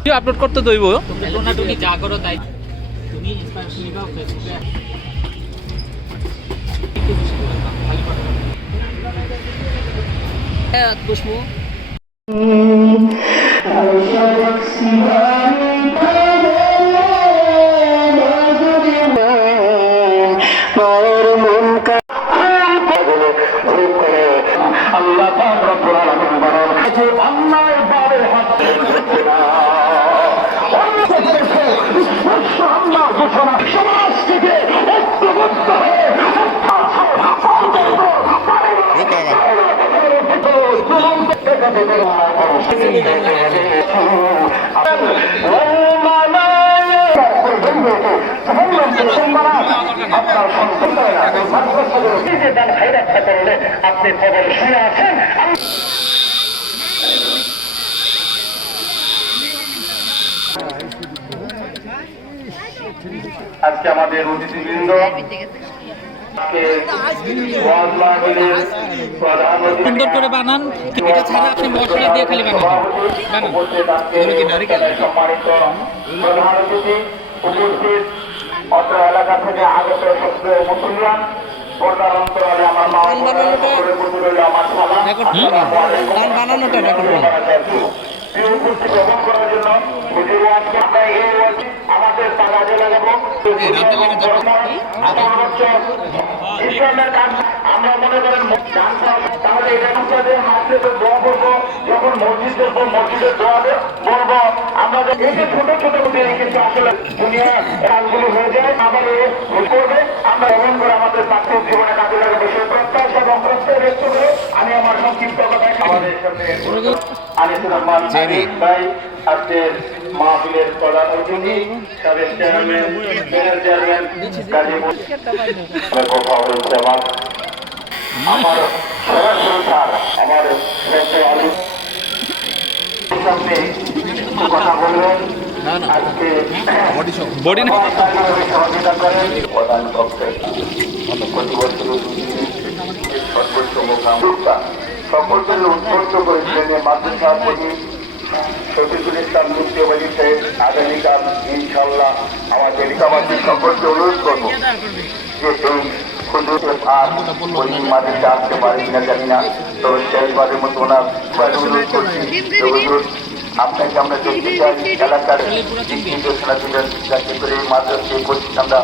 Video upload করতে দইব? তুমি যা করো তাই। তুমি ইন্সপিরেশন নিবা ফেসবুকে। হ্যাঁ, খুশবু। আল্লাহ পাক রব্বুল আলামিন বলেন যে অন্যায় আপনি আজকে আমাদের অতিথিবৃন্দ সুন্দর করে বানান। এটা ছাড়া আপনি মশলা দিয়ে খালি বানান। বানান। প্রধান অতিথি উপস্থিত অত্র এলাকা থেকে আগত সভ্য মুসলিয়ান পর্দার আমরা মনে করেন তাহলে এটা আমাদের হাতে দোয়া করব যখন মসজিদ দেখব মসজিদের দোয়া বলব আমরা এই যে ছোট ছোট কিন্তু আসলে দুনিয়া কাজগুলো হয়ে যায় আবার করবে আমরা এমন করে আমাদের প্রাথমিক জীবনে কাজে লাগাবো সেই প্রত্যাশা এবং প্রত্যয় ব্যক্ত করে আমি আমার সংক্ষিপ্ত কথায় আমাদের সামনে আনিসুর রহমান ভাই আজকের মাহফিলের প্রধান অতিথি সাবেক চেয়ারম্যান মেয়র চেয়ারম্যান গাজীপুর হয়েছে আমার আমার সরাসরি স্যার আমার ডক্টর আলু। সামনে কথা বলবেন। আজকে বডি না। সহযোগিতা করেন। প্রধান পক্ষের প্রতি বছর সর্বোচ্চ মোকাবিলা সকলকে উদ্বুদ্ধ করেছিলেন মাদ্রাসা প্রতি শফিকুল ইসলাম মুক্তিবাদী সাহেব আগামীকাল ইনশাল্লাহ আমাদের এলাকাবাসী সকলকে অনুরোধ করব যে এই হুজুরের আর ওই মাদ্রাসা আসতে পারে কিনা জানি না তবে শেষবারের মতো ওনার অনুরোধ করছি আপনাকে আমরা দেখতে চাই এলাকার দিক নির্দেশনা দিলেন যাতে করে এই মাদ্রাসা এই প্রতিষ্ঠানটা